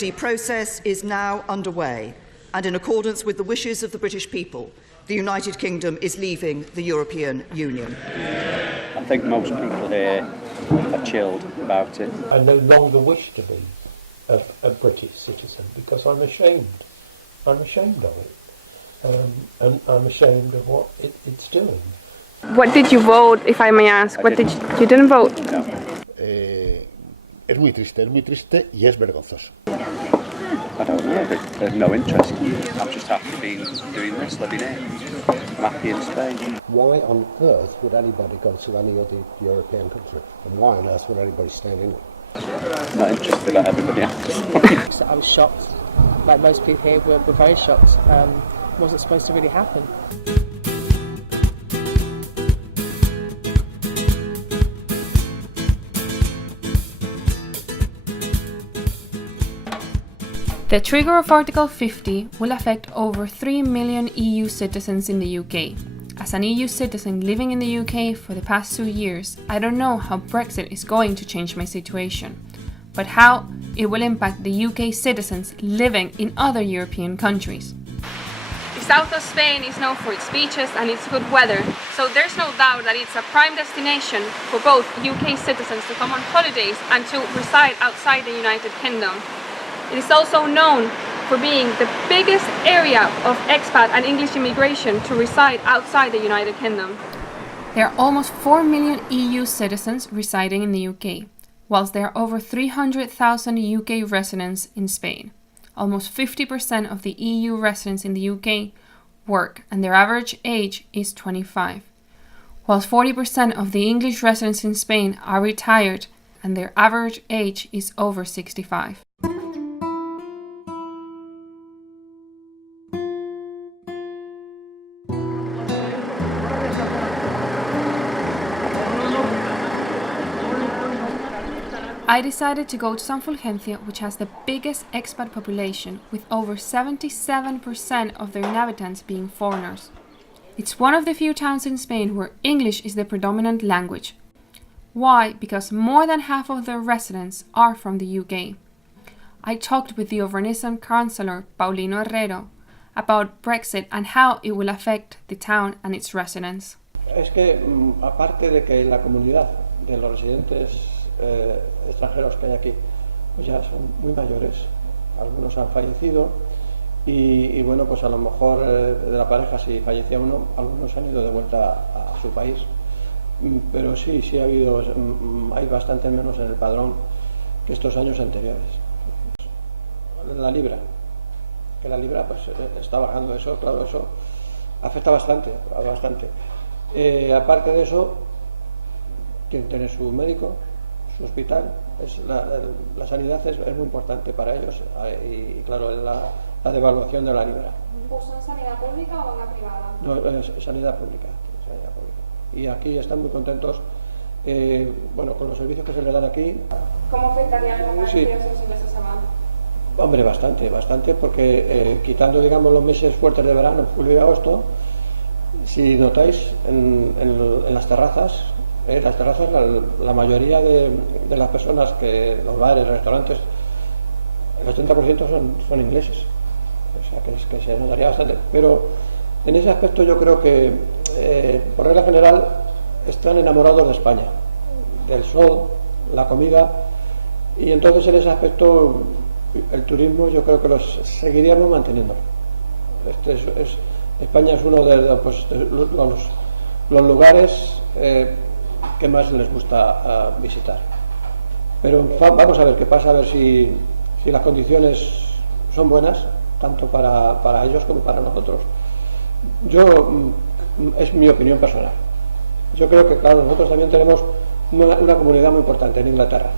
50 process is now underway, and in accordance with the wishes of the British people, the United Kingdom is leaving the European Union. I think most people here are chilled about it. I no longer wish to be a British citizen because I'm ashamed. I'm ashamed of it. And I'm ashamed of what it's doing. What did you vote, if I may ask? You didn't vote? No. Es muy triste y es vergonzoso. I don't know, there's no interest. I'm just happy being doing this, living here. I'm happy in Spain. Why on earth would anybody go to any other European country? And why on earth would anybody stay in England? Not interested like everybody else. I was shocked, like most people here were very shocked. It wasn't supposed to really happen. The trigger of Article 50 will affect over 3 million EU citizens in the UK. As an EU citizen living in the UK for the past 2 years, I don't know how Brexit is going to change my situation, but how it will impact the UK citizens living in other European countries. The south of Spain is known for its beaches and its good weather, so there's no doubt that it's a prime destination for both UK citizens to come on holidays and to reside outside the United Kingdom. It is also known for being the biggest area of expat and English immigration to reside outside the United Kingdom. There are almost 4 million EU citizens residing in the UK, whilst there are over 300,000 UK residents in Spain. Almost 50% of the EU residents in the UK work, and their average age is 25, whilst 40% of the English residents in Spain are retired, and their average age is over 65. I decided to go to San Fulgencio, which has the biggest expat population, with over 77% of their inhabitants being foreigners. It's one of the few towns in Spain where English is the predominant language. Why? Because more than half of their residents are from the UK. I talked with the Urbanism Councillor, Paulino Herrero, about Brexit and how it will affect the town and its residents. Es que, aparte de que la comunidad de los residentes extranjeros que hay aquí pues ya son muy mayores, algunos han fallecido y bueno, pues a lo mejor de la pareja, si fallecía uno, algunos han ido de vuelta a su país, pero sí ha habido, hay bastante menos en el padrón que estos años anteriores. La libra pues está bajando, eso, claro, eso afecta bastante. Aparte de eso, tienen que tener su médico, su hospital, la sanidad es muy importante para ellos y claro, la devaluación de la libra. ¿Usan sanidad pública o una privada? No, es sanidad pública. Y aquí están muy contentos, bueno, con los servicios que se les dan aquí. ¿Cómo afectarían los sí. beneficios en esa semana? Hombre, bastante, porque quitando, digamos, los meses fuertes de verano, julio y agosto, si notáis en las terrazas, la mayoría de las personas que los bares, los restaurantes, el 80% son ingleses, o sea que se notaría bastante. Pero en ese aspecto yo creo que por regla general están enamorados de España, del sol, la comida, y entonces en ese aspecto el turismo yo creo que los seguiríamos manteniendo. España es uno de los lugares que más les gusta visitar. Pero vamos a ver qué pasa, a ver si las condiciones son buenas, tanto para ellos como para nosotros. Es mi opinión personal. Yo creo que, claro, nosotros también tenemos una comunidad muy importante en Inglaterra.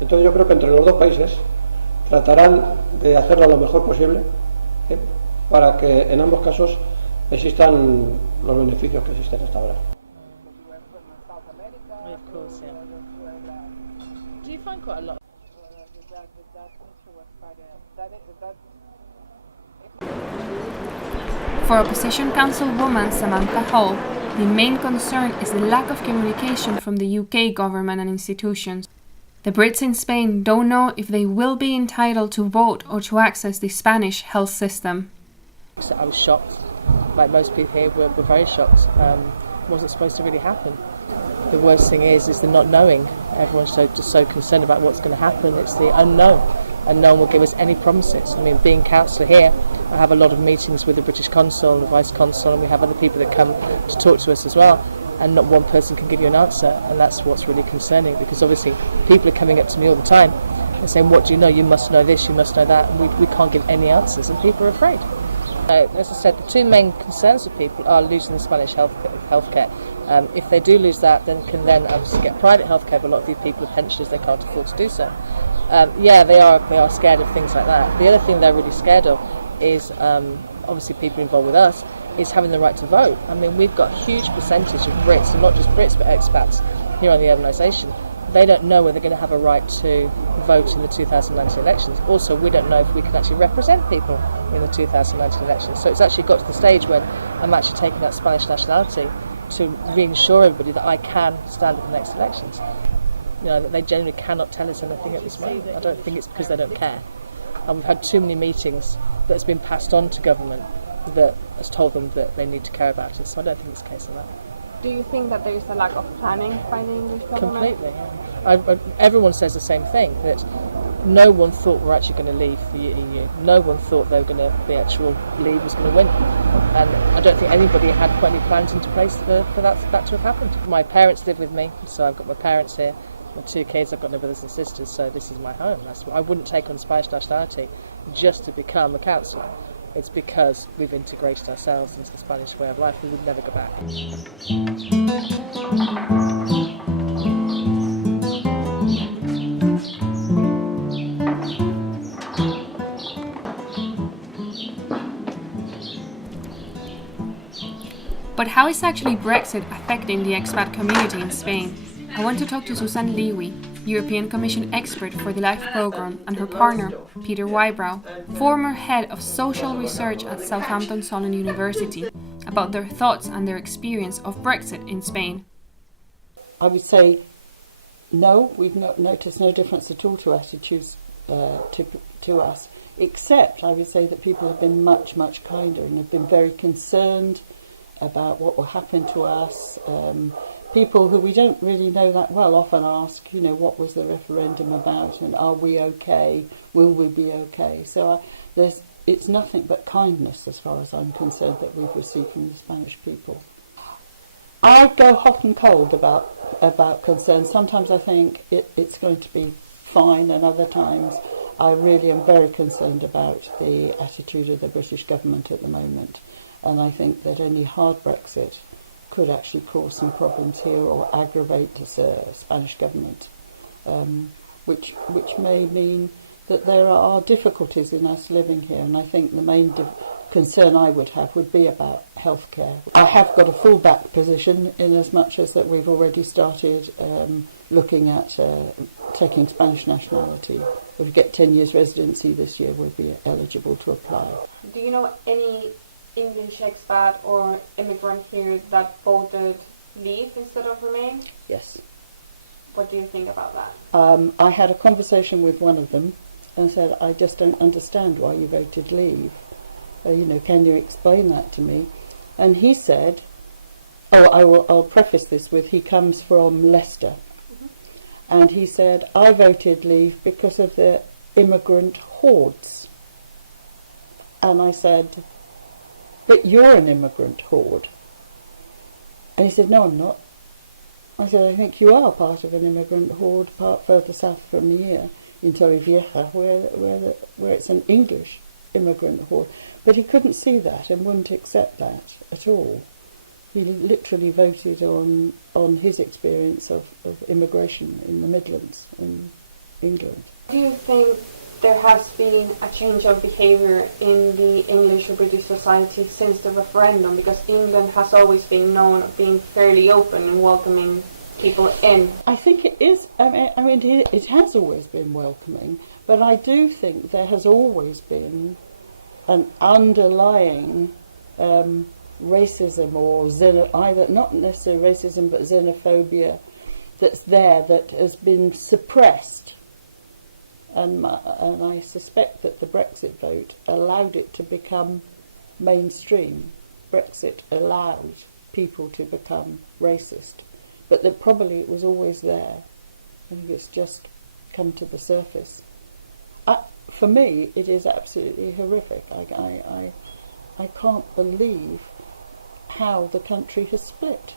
Entonces yo creo que entre los dos países tratarán de hacerlo lo mejor posible, para que en ambos casos existan los beneficios que existen hasta ahora. For Opposition Councilwoman Samantha Hall, the main concern is the lack of communication from the UK government and institutions. The Brits in Spain don't know if they will be entitled to vote or to access the Spanish health system. So I was shocked, like most people here were very shocked. It wasn't supposed to really happen. The worst thing is the not knowing. Everyone's just so concerned about what's going to happen. It's the unknown, and no one will give us any promises. I mean, being councillor here, I have a lot of meetings with the British consul, the vice consul, and we have other people that come to talk to us as well, and not one person can give you an answer, and that's what's really concerning, because obviously people are coming up to me all the time and saying, what do you know? You must know this, you must know that, and we can't give any answers, and people are afraid. As I said, the two main concerns of people are losing the Spanish healthcare. If they do lose that, then can then obviously get private healthcare, but a lot of these people are pensioners, they can't afford to do so. They are scared of things like that. The other thing they're really scared of is, obviously people involved with us, is having the right to vote. I mean, we've got a huge percentage of Brits, and not just Brits, but expats here on the organisation. They don't know whether they're going to have a right to vote in the 2019 elections. Also, we don't know if we can actually represent people in the 2019 elections. So it's actually got to the stage when I'm actually taking that Spanish nationality to reassure everybody that I can stand at the next elections. You know, that they generally cannot tell us anything at this moment. I don't think it's because they don't care. And we've had too many meetings that's been passed on to government that has told them that they need to care about us. So I don't think it's a case of that. Do you think that there is a lack of planning by the English government? Completely. Yeah. Everyone says the same thing, that no one thought we're actually going to leave the EU. No one thought the actual leave was going to win. And I don't think anybody had put any plans into place for that to have happened. My parents live with me, so I've got my parents here. My two kids, I've got no brothers and sisters, so this is my home. I wouldn't take on Spanish nationality just to become a councillor. It's because we've integrated ourselves into the Spanish way of life. We would never go back. But how is actually Brexit affecting the expat community in Spain? I want to talk to Susan Lewy, European Commission expert for the LIFE programme, and her partner, Peter Wybrow, former head of social research at Southampton Solon University, about their thoughts and their experience of Brexit in Spain. I would say no, we've not noticed no difference at all to attitudes to us, except I would say that people have been much, much kinder and have been very concerned about what will happen to us. People who we don't really know that well often ask, what was the referendum about, and are we okay? Will we be okay? So it's nothing but kindness, as far as I'm concerned, that we've received from the Spanish people. I go hot and cold about concerns. Sometimes I think it's going to be fine, and other times I really am very concerned about the attitude of the British government at the moment. And I think that only hard Brexit could actually cause some problems here or aggravate the Spanish government, which may mean that there are difficulties in us living here. And I think the main concern I would have would be about healthcare. I have got a fallback position in as much as that we've already started looking at taking Spanish nationality. If we get 10 years residency this year, we'll be eligible to apply. Do you know any English expat or immigrant here that voted leave instead of remain? Yes. What do you think about that? I had a conversation with one of them and said, I just don't understand why you voted leave. Can you explain that to me? And he said, I'll preface this with, he comes from Leicester. Mm-hmm. And he said, I voted leave because of the immigrant hordes. And I said, but you're an immigrant horde. And he said, no, I'm not. I said, I think you are part of an immigrant horde, part further south from here, in Torrevieja, where it's an English immigrant horde. But he couldn't see that and wouldn't accept that at all. He literally voted on his experience of immigration in the Midlands in England. Do you think there has been a change of behaviour in the English or British society since the referendum? Because England has always been known of being fairly open and welcoming people in. I think it is. I mean, it has always been welcoming, but I do think there has always been an underlying racism or either not necessarily racism but xenophobia that's there that has been suppressed. And I suspect that the Brexit vote allowed it to become mainstream. Brexit allowed people to become racist, but that probably it was always there. I think it's just come to the surface. For me, it is absolutely horrific. I can't believe how the country has split.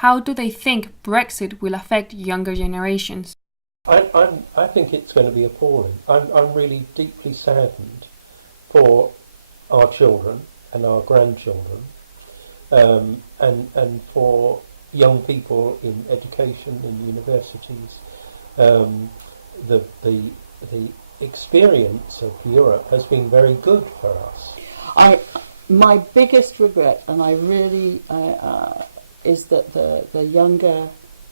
How do they think Brexit will affect younger generations? I think it's going to be appalling. I'm really deeply saddened for our children and our grandchildren, and for young people in education and universities. The experience of Europe has been very good for us. My biggest regret, and I really is that the younger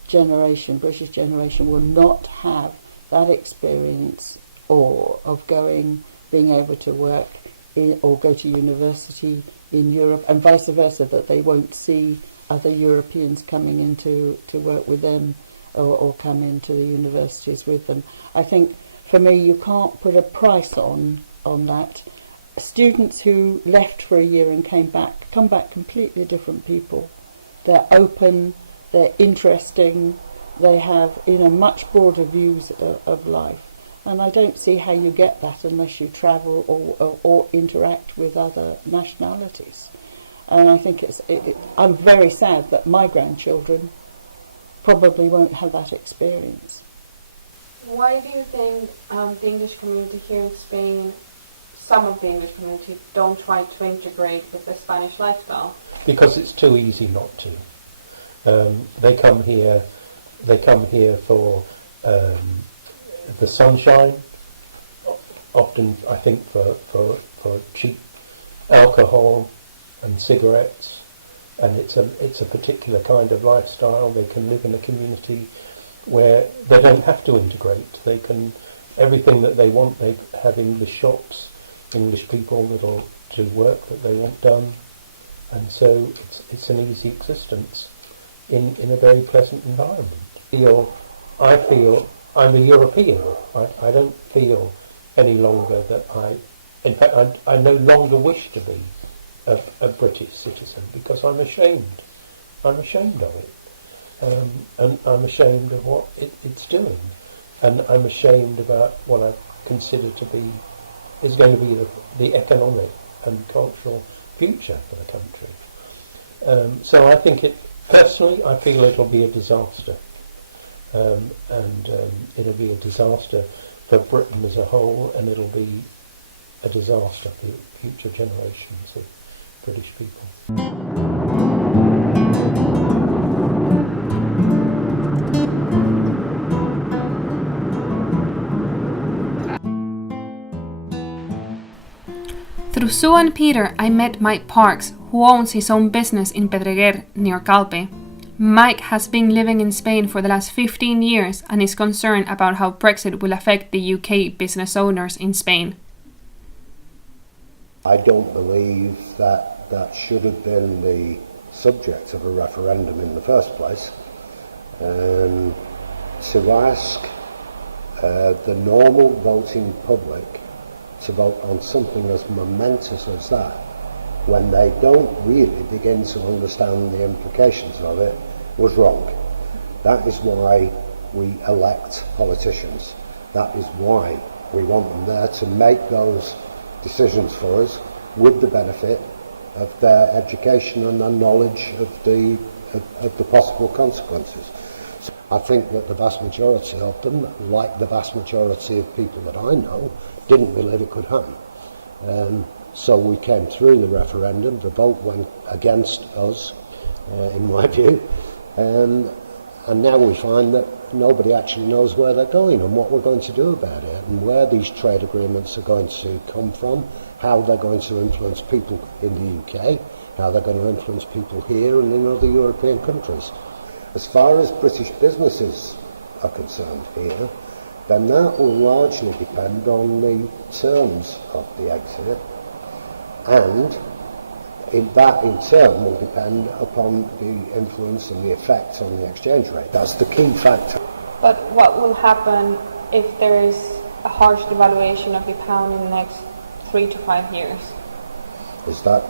generation, British generation, will not have that experience of being able to work or go to university in Europe, and vice versa, that they won't see other Europeans coming in to work with them or come into the universities with them. I think, for me, you can't put a price on that. Students who left for a year and come back completely different people. They're open, they're interesting, they have much broader views of life. And I don't see how you get that unless you travel or interact with other nationalities. And I think I'm very sad that my grandchildren probably won't have that experience. Why do you think the English community here in Spain, some of the English community, don't try to integrate with the Spanish lifestyle? Because it's too easy not to. They come here for the sunshine, often I think for cheap alcohol and cigarettes, and it's a particular kind of lifestyle. They can live in a community where they don't have to integrate. They can, everything that they want, they have English shops, English people that'll do work that they want done, and so it's an easy existence in a very pleasant environment. I feel I'm a European. I don't feel any longer that in fact I no longer wish to be a British citizen, because I'm ashamed. I'm ashamed of it. And I'm ashamed of what it's doing. And I'm ashamed about what I consider is going to be the economic and cultural future for the country. So I think personally, I feel it'll be a disaster. And it'll be a disaster for Britain as a whole, and it'll be a disaster for future generations of British people. Through Sue and Peter, I met Mike Parks, who owns his own business in Pedreguer, near Calpe. Mike has been living in Spain for the last 15 years and is concerned about how Brexit will affect the UK business owners in Spain. I don't believe that should have been the subject of a referendum in the first place. To ask the normal voting public to vote on something as momentous as that, when they don't really begin to understand the implications of it, was wrong. That is why we elect politicians. That is why we want them there to make those decisions for us, with the benefit of their education and their knowledge of the possible consequences. So I think that the vast majority of them, like the vast majority of people that I know, didn't believe it could happen. So we came through the referendum. The vote went against us, in my view, and now we find that nobody actually knows where they're going and what we're going to do about it, and where these trade agreements are going to come from, how they're going to influence people in the UK, how they're going to influence people here and in other European countries. As far as British businesses are concerned here, then that will largely depend on the terms of the exit. And that in turn will depend upon the influence and the effect on the exchange rate. That's the key factor. But what will happen if there is a harsh devaluation of the pound in the next 3 to 5 years? Is that?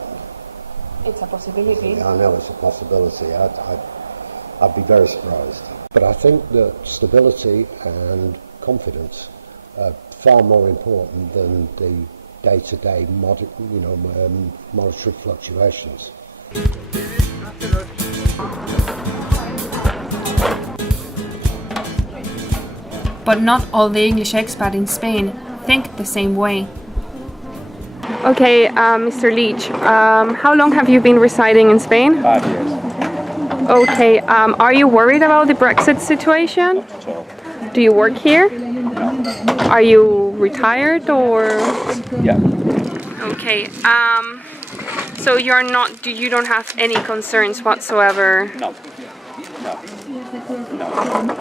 It's a possibility. Yeah, I know it's a possibility. I'd be very surprised. But I think that stability and confidence are far more important than the day-to-day monetary fluctuations. But not all the English expats in Spain think the same way. Okay, Mr. Leach, how long have you been residing in Spain? 5 years. Okay, are you worried about the Brexit situation? Not at all. Do you work here? No. Are you retired or? Yeah. Okay, so you don't have any concerns whatsoever? No.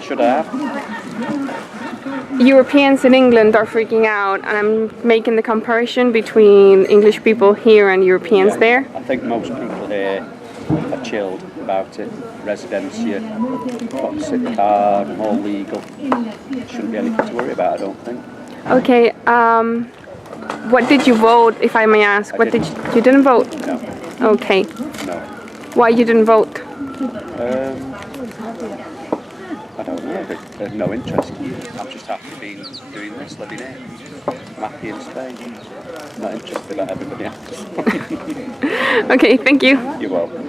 Should I have? Europeans in England are freaking out, and I'm making the comparison between English people here and Europeans there. I think most people here are chilled about it. Residencia, opposite card, more legal. Shouldn't be anything to worry about, I don't think. Okay, what did you vote, if I may ask? You didn't vote? No. Okay. No. Why you didn't vote? I don't know. There's no interest. I'm just happy being doing this, living here. I'm happy in Spain. Not interested like everybody else. Okay, thank you. You're welcome.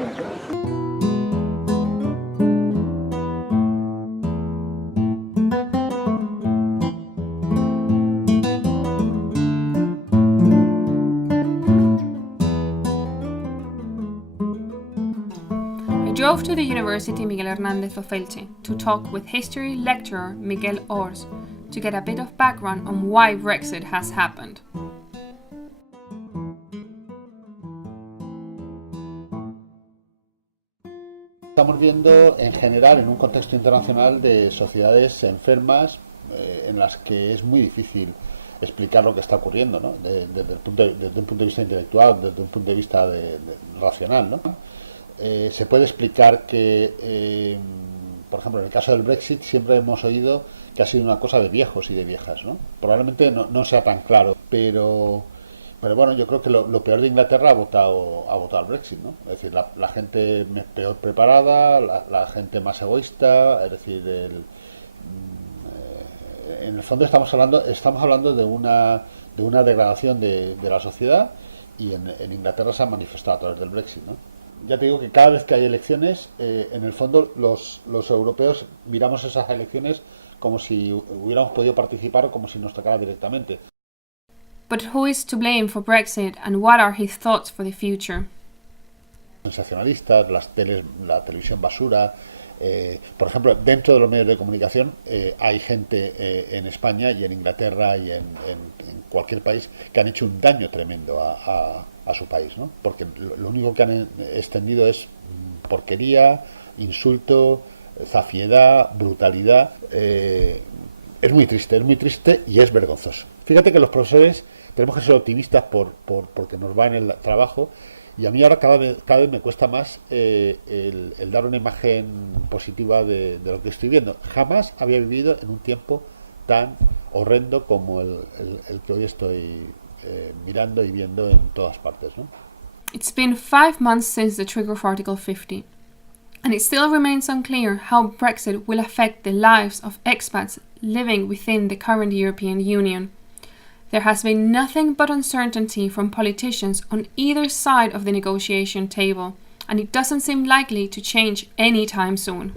I drove to the University Miguel Hernández of Elche to talk with history lecturer Miguel Ors to get a bit of background on why Brexit has happened. Estamos viendo en general en un contexto internacional de sociedades enfermas en las que es muy difícil explicar lo que está ocurriendo, ¿no? Desde un punto de vista intelectual, desde un punto de vista racional, ¿no? Se puede explicar que, por ejemplo, en el caso del Brexit siempre hemos oído que ha sido una cosa de viejos y de viejas, ¿no? Probablemente no sea tan claro, pero bueno, yo creo que lo peor de Inglaterra ha votado al Brexit, ¿no? Es decir, la gente peor preparada, la gente más egoísta, es decir, en el fondo estamos hablando de una degradación de la sociedad, y en Inglaterra se ha manifestado a través del Brexit, ¿no? Ya te digo que cada vez que hay elecciones, en el fondo los europeos miramos esas elecciones como si hubiéramos podido participar o como si nos tocara directamente. But who is to blame for Brexit, and what are his thoughts for the future? Sensacionalistas, la televisión basura. Por ejemplo, dentro de los medios de comunicación hay gente en España y en Inglaterra y en cualquier país que han hecho un daño tremendo a su país, ¿no? Porque lo único que han extendido es porquería, insulto, zafiedad, brutalidad. Es muy triste y es vergonzoso. Fíjate que los profesores tenemos que ser optimistas porque nos va en el trabajo, y a mí ahora cada vez me cuesta más el dar una imagen positiva de lo que estoy viendo. Jamás había vivido en un tiempo tan horrendo como el que hoy estoy mirando y viendo en todas partes, ¿no? It's been 5 months since the trigger of Article 50, and it still remains unclear how Brexit will affect the lives of expats living within the current European Union. There has been nothing but uncertainty from politicians on either side of the negotiation table, and it doesn't seem likely to change anytime soon.